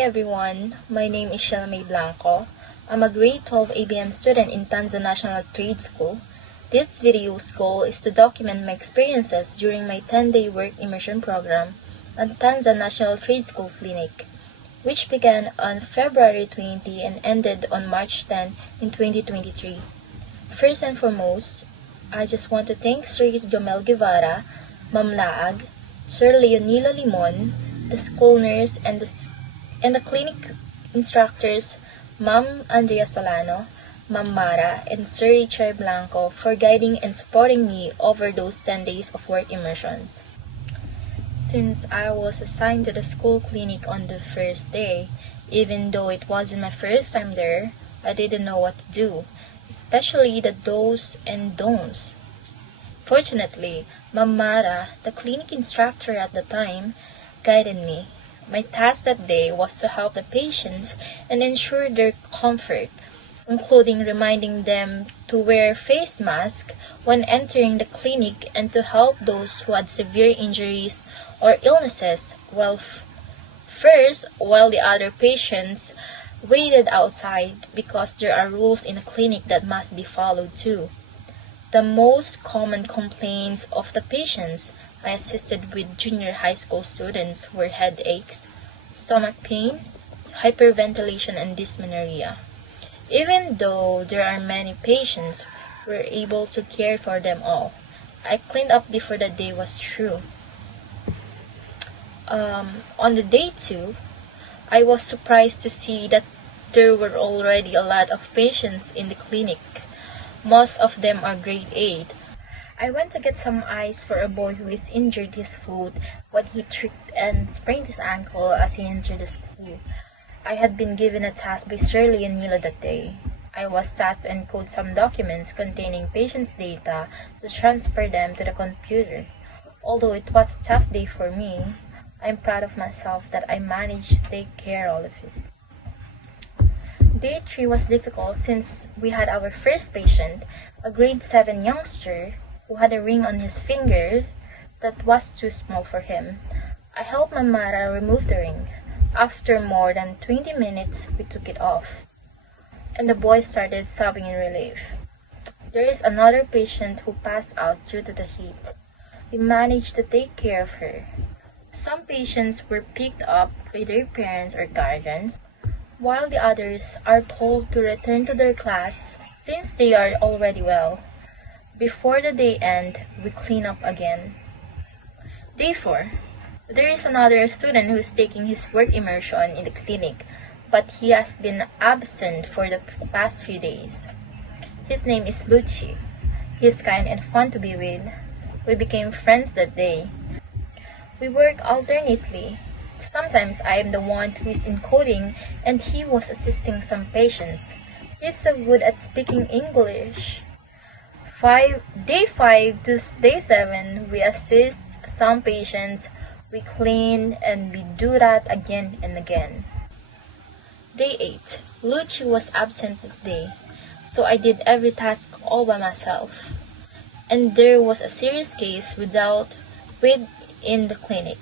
everyone, my name is Shiela Blanco. I'm a grade 12 ABM student in Tanza National Trade School. This video's goal is to document my experiences during my 10-day work immersion program at Tanza National Trade School Clinic, which began on February 20 and ended on March 10 in 2023. First and foremost, I just want to thank Sir Jomel Guevara, Ma'am Laag, Sir Leonilo Limon, the school nurse, and the clinic instructors, Ma'am Andrea Solano, Ma'am Mara, and Sir Richard Blanco for guiding and supporting me over those 10 days of work immersion. Since I was assigned to the school clinic on the first day, even though it wasn't my first time there, I didn't know what to do, especially the do's and don'ts. Fortunately, Ma'am Mara, the clinic instructor at the time, guided me. My task that day was to help the patients and ensure their comfort, including reminding them to wear face masks when entering the clinic and to help those who had severe injuries or illnesses while the other patients waited outside, because there are rules in the clinic that must be followed too. The most common complaints of the patients I assisted with junior high school students were headaches, stomach pain, hyperventilation, and dysmenorrhea. Even though there are many patients, we were able to care for them all. I cleaned up before the day was through. On the day 2, I was surprised to see that there were already a lot of patients in the clinic. Most of them are grade 8. I went to get some ice for a boy who is injured his foot when he tripped and sprained his ankle as he entered the school. I had been given a task by Sir Leonilo that day. I was tasked to encode some documents containing patients' data to transfer them to the computer. Although it was a tough day for me, I'm proud of myself that I managed to take care of all of it. Day 3 was difficult since we had our first patient, a grade 7 youngster, who had a ring on his finger that was too small for him. I helped Ma'am Mara remove the ring. After more than 20 minutes, we took it off, and the boy started sobbing in relief. There is another patient who passed out due to the heat. We managed to take care of her. Some patients were picked up by their parents or guardians, while the others are told to return to their class since they are already well. Before the day ends, we clean up again. Day 4. There is another student who is taking his work immersion in the clinic, but he has been absent for the past few days. His name is Lucci. He is kind and fun to be with. We became friends that day. We work alternately. Sometimes I am the one who is encoding and he was assisting some patients. He is so good at speaking English. Day 5 to day 7, we assist some patients, we clean, and we do that again and again. Day 8, Lucci was absent that day, so I did every task all by myself. And there was a serious case within the clinic,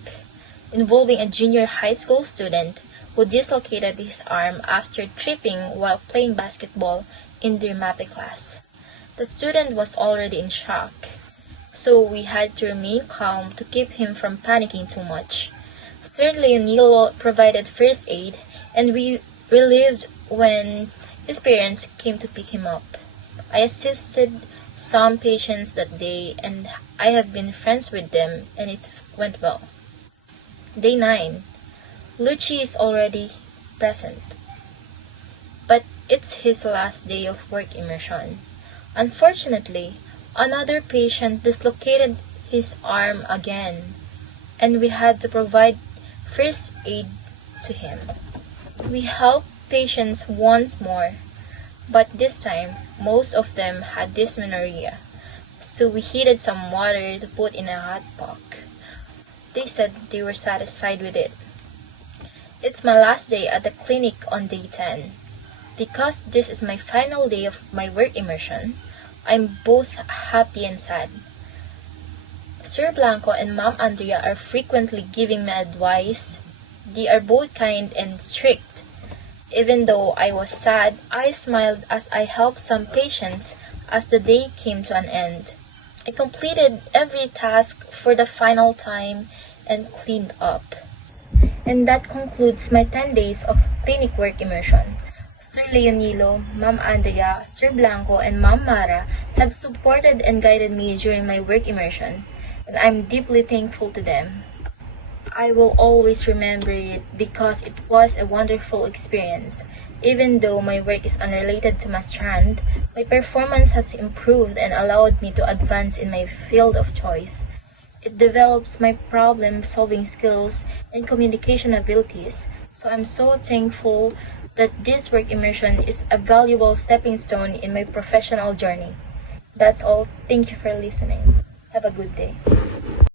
involving a junior high school student who dislocated his arm after tripping while playing basketball in their MAPE class. The student was already in shock, so we had to remain calm to keep him from panicking too much. Sir Leonilo provided first aid, and we relieved when his parents came to pick him up. I assisted some patients that day, and I have been friends with them, and it went well. Day 9. Lucci is already present, but it's his last day of work immersion. Unfortunately, another patient dislocated his arm again, and we had to provide first aid to him. We helped patients once more, but this time most of them had dysmenorrhea, so we heated some water to put in a hot pot. They said they were satisfied with it. It's my last day at the clinic on day 10. Because this is my final day of my work immersion, I'm both happy and sad. Sir Blanco and Ma'am Andrea are frequently giving me advice They are both kind and strict. Even though I was sad, I smiled as I helped some patients as the day came to an end. I completed every task for the final time and cleaned up. And that concludes my 10 days of clinic work immersion. Sir Leonilo, Ma'am Andrea, Sir Blanco, and Ma'am Mara have supported and guided me during my work immersion, and I'm deeply thankful to them. I will always remember it because it was a wonderful experience. Even though my work is unrelated to my strand, my performance has improved and allowed me to advance in my field of choice. It develops my problem-solving skills and communication abilities, so I'm so thankful that this work immersion is a valuable stepping stone in my professional journey. That's all. Thank you for listening. Have a good day.